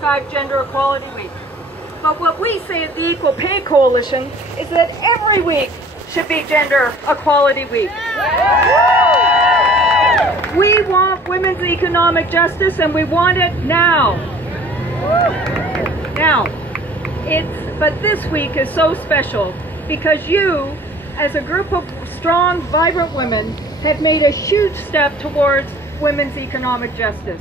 fact, Gender Equality Week. But what we say at the Equal Pay Coalition is that every week should be Gender Equality Week. We want women's economic justice, and we want it now. Now, but this week is so special because you, as a group of strong, vibrant women, have made a huge step towards women's economic justice.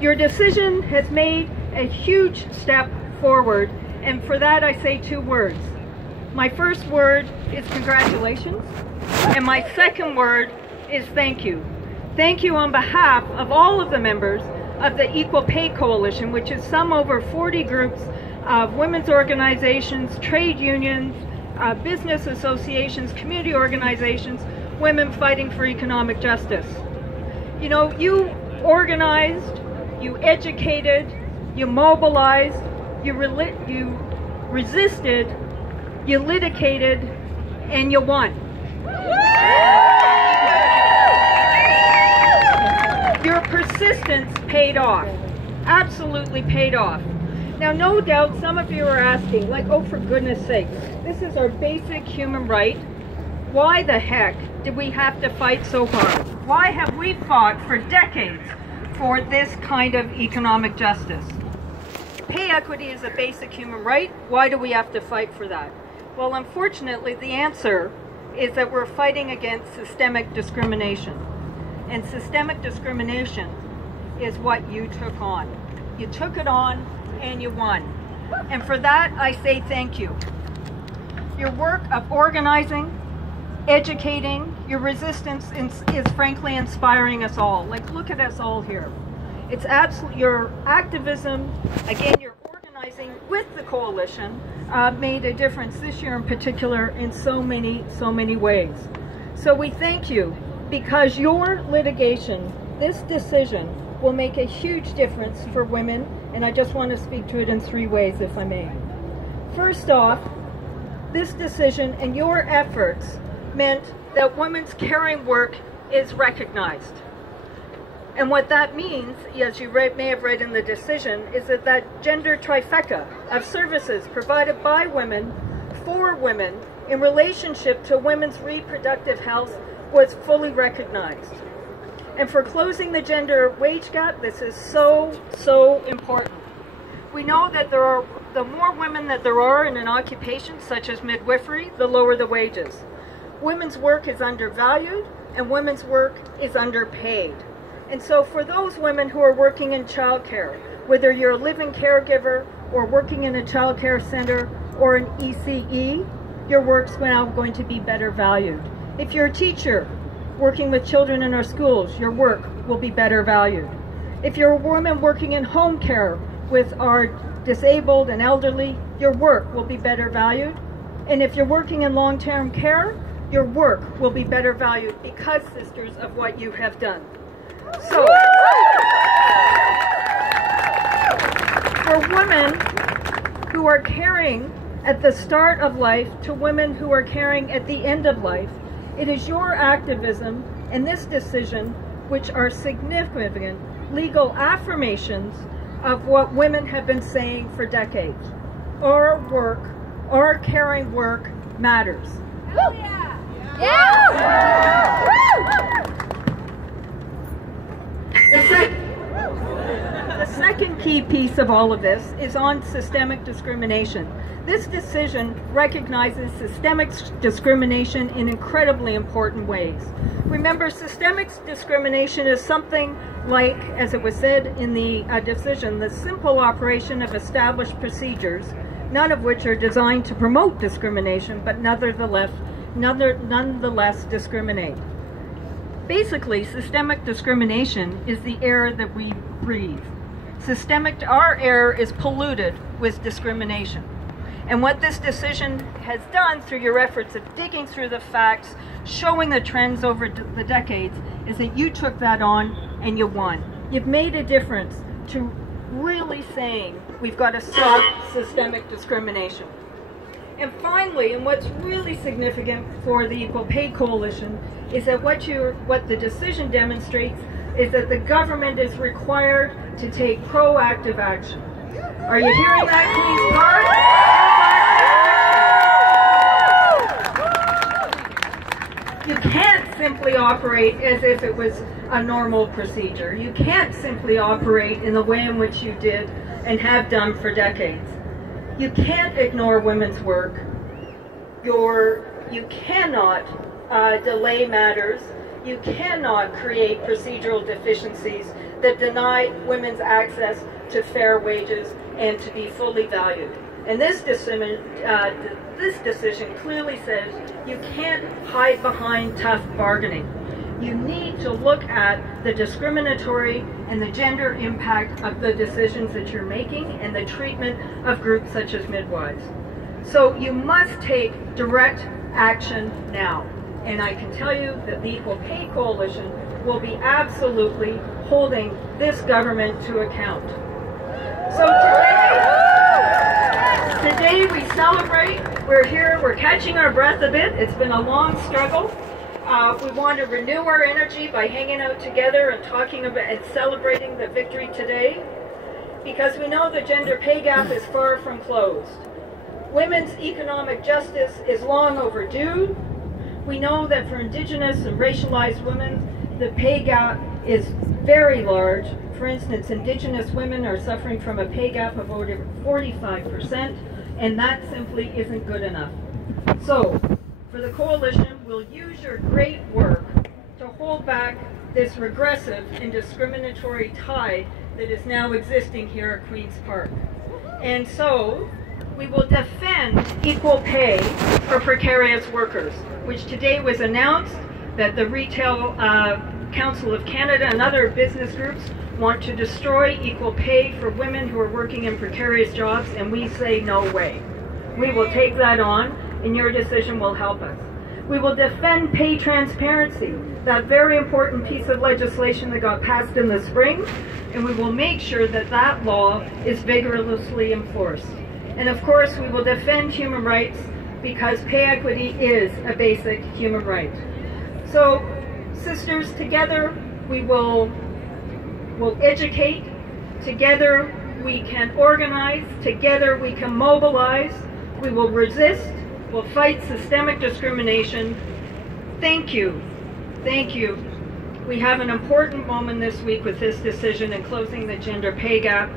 Your decision has made a huge step forward, and for that I say two words. My first word is congratulations, and my second word is thank you. Thank you on behalf of all of the members of the Equal Pay Coalition, which is some over 40 groups of women's organizations, trade unions, business associations, community organizations, women fighting for economic justice. You know, you organized, you educated, you mobilized, you resisted, you litigated, and you won. Your persistence paid off, absolutely paid off. Now, no doubt some of you are asking, like, oh, for goodness sakes, this is our basic human right. Why the heck did we have to fight so hard? Why have we fought for decades for this kind of economic justice? Pay equity is a basic human right. Why do we have to fight for that? Well, unfortunately, the answer is that we're fighting against systemic discrimination. And systemic discrimination is what you took on. You took it on and you won. And for that, I say thank you. Your work of organizing, educating, your resistance is frankly inspiring us all. Like, look at us all here. It's absolutely, your activism, again, your organizing with the coalition made a difference this year in particular in so many ways. So we thank you because your litigation, this decision, will make a huge difference for women, and I just want to speak to it in three ways, if I may. First off, this decision and your efforts meant that women's caring work is recognized. And what that means, as you may have read in the decision, is that that gender trifecta of services provided by women for women in relationship to women's reproductive health was fully recognized. And for closing the gender wage gap, this is so important. We know that the more women that there are in an occupation such as midwifery, the lower the wages. Women's work is undervalued and women's work is underpaid. And so for those women who are working in childcare, whether you're a living caregiver or working in a childcare center or an ECE, your work's now going to be better valued. If you're a teacher working with children in our schools, your work will be better valued. If you're a woman working in home care with our disabled and elderly, your work will be better valued. And if you're working in long-term care, your work will be better valued because, sisters, of what you have done. So, for women who are caring at the start of life to women who are caring at the end of life, it is your activism and this decision which are significant legal affirmations of what women have been saying for decades. Our work, our caring work matters. Hell yeah! Yeah! The second key piece of all of this is on systemic discrimination. This decision recognizes systemic discrimination in incredibly important ways. Remember, systemic discrimination is something like, as it was said in the decision, the simple operation of established procedures, none of which are designed to promote discrimination, but nonetheless discriminate. Basically, systemic discrimination is the air that we breathe. Our air is polluted with discrimination. And what this decision has done through your efforts of digging through the facts, showing the trends over the decades, is that you took that on and you won. You've made a difference to really saying we've got to stop systemic discrimination. And finally, and what's really significant for the Equal Pay Coalition, is that what the decision demonstrates is that the government is required to take proactive action. Are you hearing that, Queen's Park? You can't simply operate as if it was a normal procedure. You can't simply operate in the way in which you did and have done for decades. You can't ignore women's work. You cannot delay matters. You cannot create procedural deficiencies that deny women's access to fair wages and to be fully valued. And this decision clearly says you can't hide behind tough bargaining. You need to look at the discriminatory and the gender impact of the decisions that you're making and the treatment of groups such as midwives. So you must take direct action now. And I can tell you that the Equal Pay Coalition will be absolutely holding this government to account. So today we celebrate. We're here, we're catching our breath a bit. It's been a long struggle. We want to renew our energy by hanging out together and talking about and celebrating the victory today, because we know the gender pay gap is far from closed. Women's economic justice is long overdue. We know that for Indigenous and racialized women, the pay gap is very large. For instance, Indigenous women are suffering from a pay gap of over 45%, and that simply isn't good enough. So, for the Coalition, we'll use your great work to hold back this regressive and discriminatory tide that is now existing here at Queen's Park. And so, we will defend equal pay for precarious workers, which today was announced that the Retail Council of Canada and other business groups want to destroy equal pay for women who are working in precarious jobs, and we say no way. We will take that on, and your decision will help us. We will defend pay transparency, that very important piece of legislation that got passed in the spring, and we will make sure that that law is vigorously enforced. And of course, we will defend human rights, because pay equity is a basic human right. So, sisters, together we will educate, together we can organize, together we can mobilize, we will resist, we'll fight systemic discrimination. Thank you. Thank you. We have an important moment this week with this decision in closing the gender pay gap.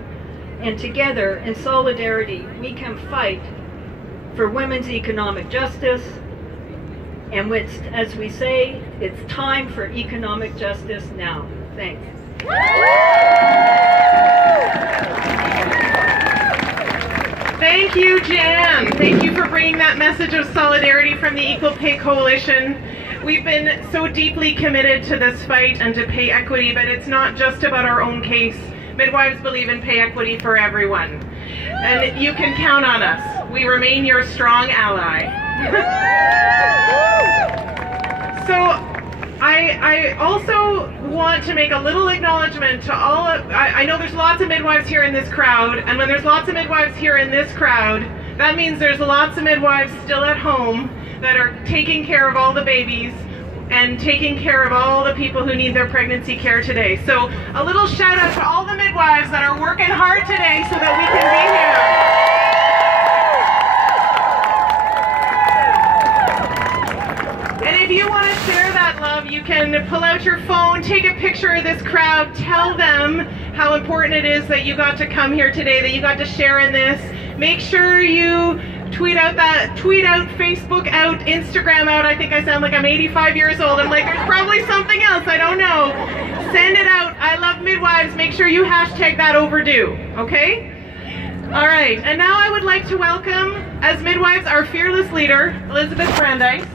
And together, in solidarity, we can fight for women's economic justice. And as we say, it's time for economic justice now. Thanks. Thank you, Jan. Thank you for bringing that message of solidarity from the Equal Pay Coalition. We've been so deeply committed to this fight and to pay equity, but it's not just about our own case. Midwives believe in pay equity for everyone. And you can count on us. We remain your strong ally. So I also want to make a little acknowledgement to all of, I know there's lots of midwives here in this crowd, and when there's lots of midwives here in this crowd, that means there's lots of midwives still at home that are taking care of all the babies and taking care of all the people who need their pregnancy care today. So a little shout out to all the midwives that are working hard today so that we can be here. And if you want to share that love, you can pull out your phone, take a picture of this crowd, tell them how important it is that you got to come here today, that you got to share in this. Make sure you tweet out, Facebook out, Instagram out. I think I sound like I'm 85 years old. I'm like, there's probably something else, I don't know. Send it out. I love midwives. Make sure you hashtag that overdue, okay? All right, and now I would like to welcome, as midwives, our fearless leader, Elizabeth Brandeis.